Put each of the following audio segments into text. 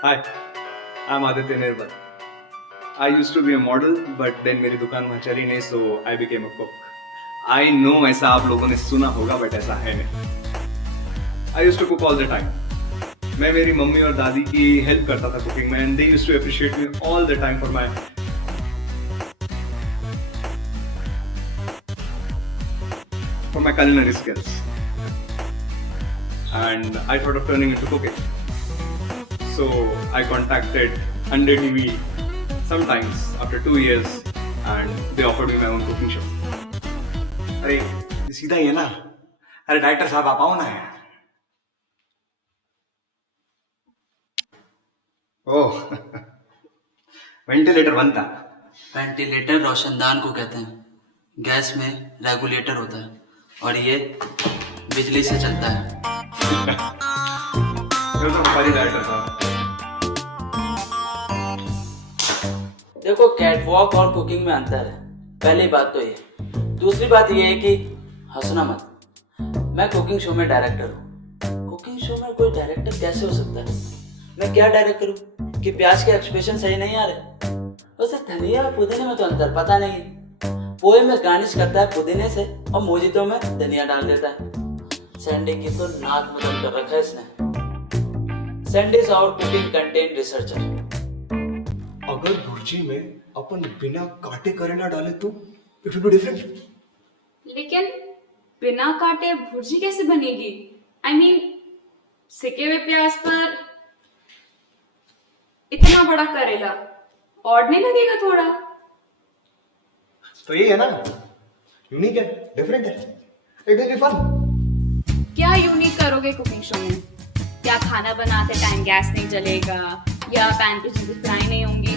Hi, I'm Aditya Nirbal. I used to be a model, but then मेरी दुकान वहाँ चली नहीं, so I became a cook. I know ऐसा आप लोगों ने सुना होगा, but ऐसा है नहीं. I used to cook all the time. मैं मेरी मम्मी और दादी की हेल्प करता था कुकिंग में, and they used to appreciate me all the time for my culinary skills. And I thought of turning into cooking. So I contacted Under TV sometimes after 2 years and they offered me my own cooking show. अरे ये सीधा ही है ना। अरे director साहब आप आओ ना यार। ओह वेंटिलेटर बनता। वेंटिलेटर रोशनदान को कहते हैं। गैस में रेगुलेटर होता है और ये बिजली से चलता है। ये तो हमारी डायरेक्टर साहब। देखो, कैटवॉक और कुकिंग में अंतर है। पहली बात तो ये। दूसरी बात ये है कि हंसना मत। मैं कुकिंग शो में डायरेक्टर हूँ। कुकिंग शो में कोई डायरेक्टर कैसे हो सकता है? मैं क्या डायरेक्ट करूँ कि प्याज के एक्सप्रेशन सही नहीं आ रहे? वैसे धनिया और पुदीने में तो अंतर पता नहीं। पोहे में गार्निश करता है पुदीने से और मोजितो में धनिया डाल देता है। सैंडी की तो नाक में दम कर रखा है इसने। Sandy is our cooking content researcher. अगर भुर्जी में अपन बिना काटे करेला डाले तो इट विल बी डिफरेंट। लेकिन बिना काटे भुर्जी कैसे बनेगी? I mean, सिके हुए प्याज पर इतना बड़ा करेला और नहीं लगेगा थोड़ा? तो ये है ना, यूनिक है, डिफरेंट है, इट विल बी फन। क्या यूनिक करोगे कुकिंग शो में? क्या खाना बनाते टाइम गैस नहीं जलेगा या पैन पे चीजें फ्राई नहीं होंगी?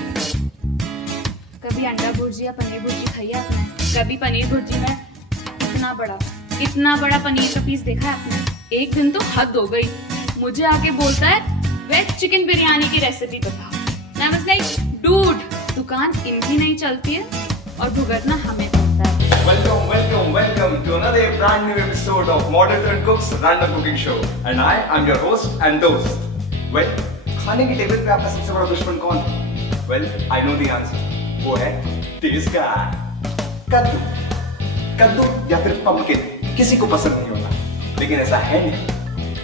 कभी अंडा भुर्जी या पनीर भुर्जी खाई है आपने? कभी पनीर भुर्जी में इतना बड़ा पनीर का पीस देखा है आपने? एक दिन तो हद हो गई, मुझे आके बोलता है वेज चिकन बिरयानी की रेसिपी बता। मैं बस लाइक डूड, दुकान इनकी नहीं चलती है और भुगतना हमें पड़ता है। Welcome to another brand new episode of Modern Trend Cooks Random Cooking Show. And I'm your host and host. Well, खाने की टेबल पे आपका सबसे बड़ा दुश्मन कौन है? Well, I know the answer. वो है टेस्ट का कद्दू या फिर पंपकिन। किसी को पसंद नहीं होता, लेकिन ऐसा है नहीं।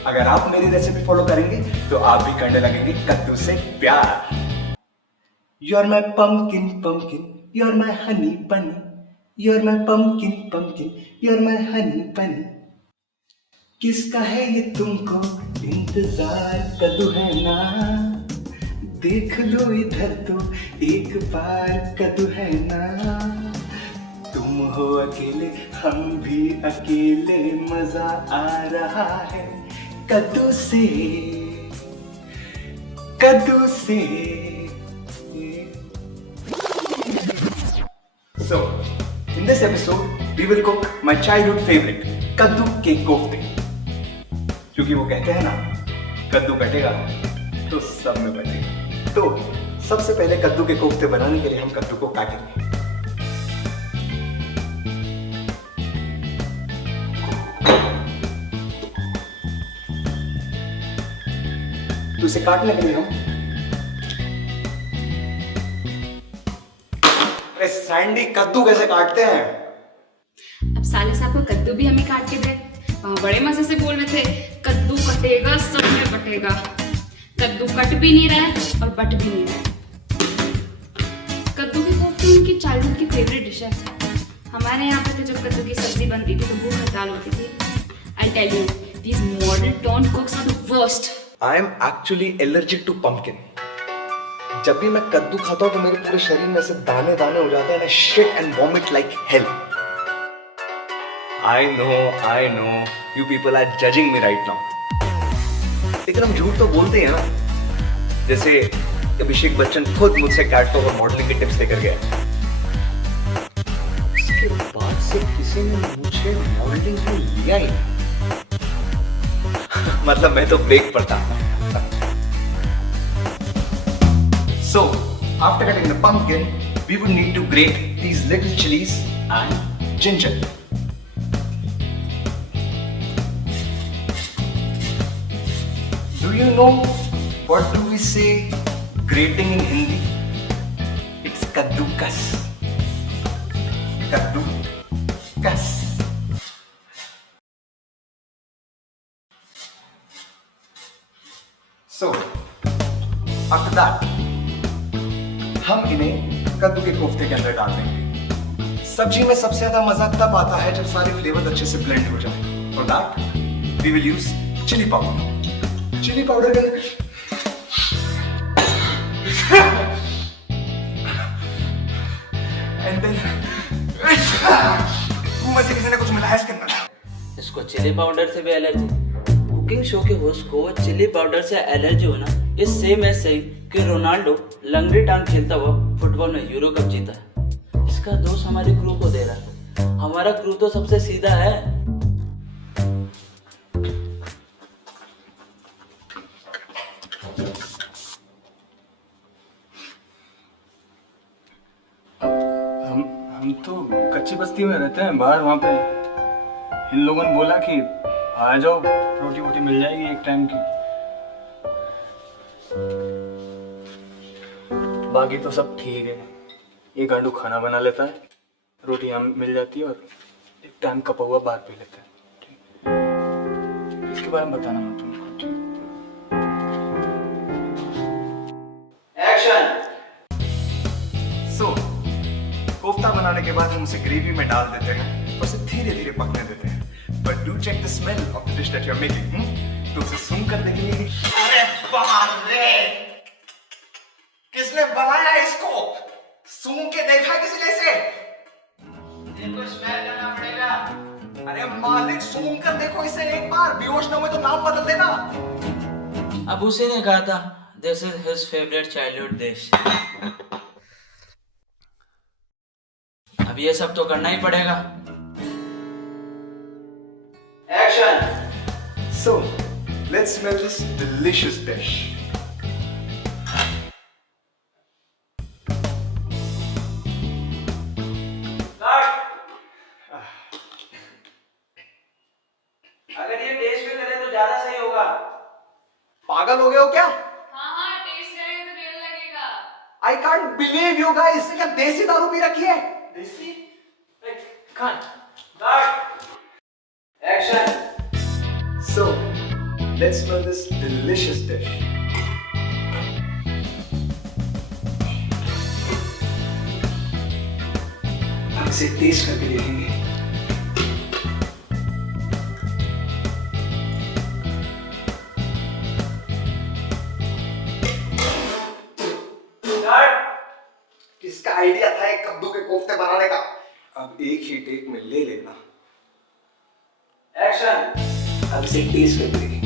अगर आप मेरी रेसिपी फॉलो करेंगे तो आप भी करने लगेंगे कद्दू से प्यार। You're my pumpkin, you're my honey bunny. You're my pumpkin, you're my honey bunny. किसका है ये तुमको इंतजार? कद्दू है ना, देख लो इधर तो एक बार, कद्दू है ना। तुम हो अकेले, हम भी अकेले, मजा आ रहा है कद्दू से। So, in this episode, we will cook my childhood favorite, कद्दू के कोफ्ते। क्योंकि वो कहते हैं ना, कद्दू कटेगा तो सब में बटेगा। तो सबसे पहले कद्दू के कोफ्ते बनाने के लिए हम कद्दू को काटेंगे। तो इसे काटने के लिए हम सैंडी कद्दू कैसे काटते हैं? अब साले साहब को कद्दू भी हमें काट के दे। वहाँ बड़े मजे से बोल रहे थे कद्दू कटेगा सब में बटेगा। कद्दू कट भी नहीं रहा है और बट भी नहीं रहा है। कद्दू की कोफ्ते उनकी चाइल्डहुड की फेवरेट डिश है। हमारे यहाँ पे तो जब कद्दू की सब्जी बनती थी तो भूख हड़ताल होती थी। I tell you, these modern turned cooks are the worst. I am actually allergic to pumpkin. जब भी मैं कद्दू खाता हूँ तो मेरे पूरे शरीर में से दाने दाने हो जाते हैं। I shit and vomit like hell. I know, you people are judging me right now. लेकिन हम झूठ तो बोलते हैं ना। जैसे अभिषेक बच्चन खुद मुझसे कैटवॉक और मॉडलिंग के टिप्स लेकर गया। उसके बाद से किसी ने मुझे मॉडलिंग में लिया ही नहीं। मतलब मैं तो ब्रेक पर था। So, after cutting the pumpkin, we would need to grate these little chilies and ginger. Do you know What do we say grating in Hindi? It's kaddukas. Kaddukas. So, after that, हम इन्हें कद्दू के कोफ्ते के अंदर डाल देंगे। सब्जी में सबसे ज्यादा मजा तब आता है जब सारे फ्लेवर्स अच्छे से ब्लेंड हो जाए। For that we will use chilli powder. Chilli powder के अंदर एंड देन मुंह से किसी ने कुछ मिलाया इसके अंदर। इसको चिली पाउडर से भी एलर्जी? कुकिंग शो के होस्ट को चिली पाउडर से एलर्जी होना ये सेम है सेम कि रोनाल्डो लंगड़ी टांग खेलता हुआ फुटबॉल में यूरो कप जीता है। इसका दोष हमारे क्रू को दे रहा है। हमारा क्रू तो सबसे सीधा है। हम तो कच्ची बस्ती में रहते हैं बाहर। वहाँ पे इन लोगों ने बोला कि आ जाओ, रोटी वोटी मिल जाएगी एक टाइम की। बाकी तो सब ठीक है। एक आंडू खाना बना लेता है, रोटी हम मिल जाती है और एक टाइम का पौवा बाहर पी लेता है। ठीक, इसके बारे में बताना मत तुमको। एक्शन। सो कोफ्ता बनाने के बाद हम उसे ग्रेवी में डाल देते हैं और उसे धीरे धीरे पकने देते हैं। But do check the smell of the dish that you are making. तो उसे सुनकर देखेंगे, अरे बाप रे, किसने बनाया इसको? सूंघ के देखा किसी ने इसे? इनको स्मेल करना पड़ेगा। अरे मालिक, सूंघ कर देखो इसे एक बार। बेहोश ना हो तो नाम बदल देना। अब उसी ने कहा था this is his favourite childhood dish. अब ये सब तो करना ही पड़ेगा। Action. So, let's smell this delicious dish. अगर ये टेस्ट में करे तो ज्यादा सही होगा। पागल हो गए हो क्या? हाँ टेस्ट करेंगे तो रियल लगेगा। I can't believe you guys. इसने क्या देसी दारू पी रखी है? देसी? Action. So, let's smell this delicious dish. अब इसे टेस्ट करके देखेंगे। किसका आइडिया था एक कद्दू के कोफ्ते बनाने का? अब एक ही टेक में ले लेना। एक्शन। अब इसे टेस्ट करके देखेंगे।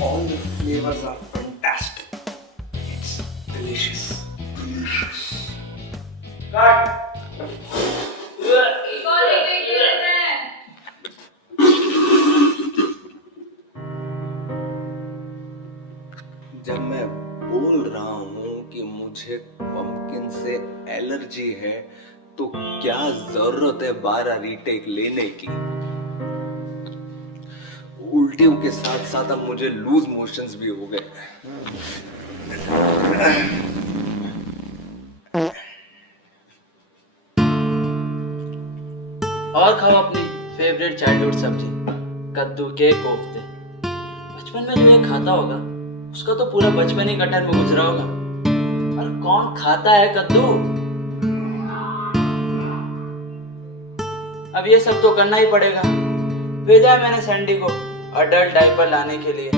All the flavors are fantastic. It's delicious. Delicious. Cut. एक और रीटेक ले लेते हैं। जब मैं बोल रहा हूं कि मुझे पंपकिन से एलर्जी है तो क्या जरूरत है 12 रीटेक लेने की? उल्टियों के साथ साथ अब मुझे लूज मोशंस भी हो गए। और खाओ अपनी फेवरेट चाइल्डहुड सब्जी कद्दू के कोफ्ते। बचपन में जो ये खाता होगा उसका तो पूरा बचपन ही गटर में गुजरा होगा। और कौन खाता है कद्दू? अब ये सब तो करना ही पड़ेगा। भेजा है मैंने सैंडी को अडल्ट डायपर लाने के लिए।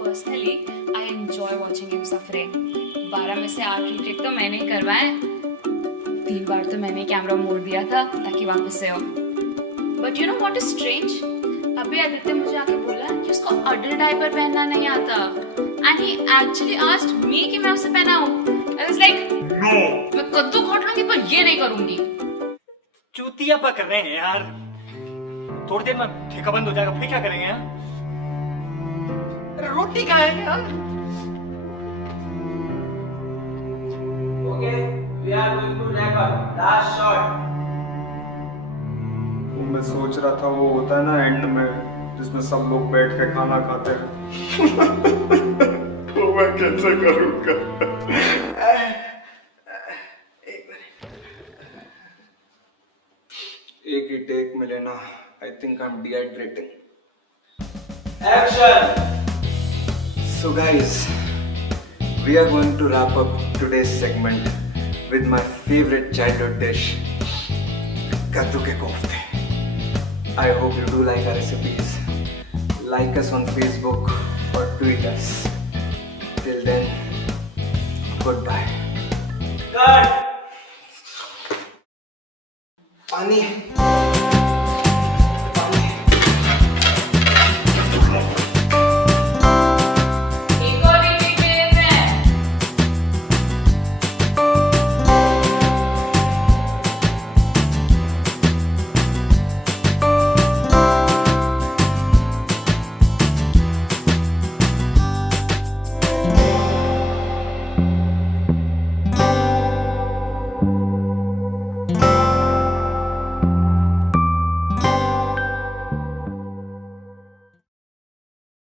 Personally, I enjoy watching him suffering. 12 में से 8 रीटेक तो मैंने ही करवाए। 3 बार तो मैंने कैमरा मोड़ दिया था ताकि वापस से हो। But you know what is strange? अभी आदित्य मुझे आके बोला कि उसको अडल्ट डायपर पहनना नहीं आता। And he actually asked me कि मैं उसे पहनाऊं। I was like, no, मैं कद्दू काट लूंगी पर ये नहीं करूंगी। चूतिया पक रहे हैं यार। थोड़ी देर में ठेका बंद हो जाएगा, फिर क्या करेंगे यहाँ? अरे रोटी कहाँ है यार? Okay, we are going to wrap up. Last shot. मैं सोच रहा था वो होता है ना एंड में जिसमें सब लोग बैठ के खाना खाते हैं तो मैं कैसे करूँगा? एक ही टेक में लेना. I think I am dehydrating. Action. So guys, we are going to wrap up today's segment with my favorite childhood dish, kaddu ke kofte. I hope you do like our recipes. Like us on Facebook or tweet us. Till then, goodbye. Cut. Pani.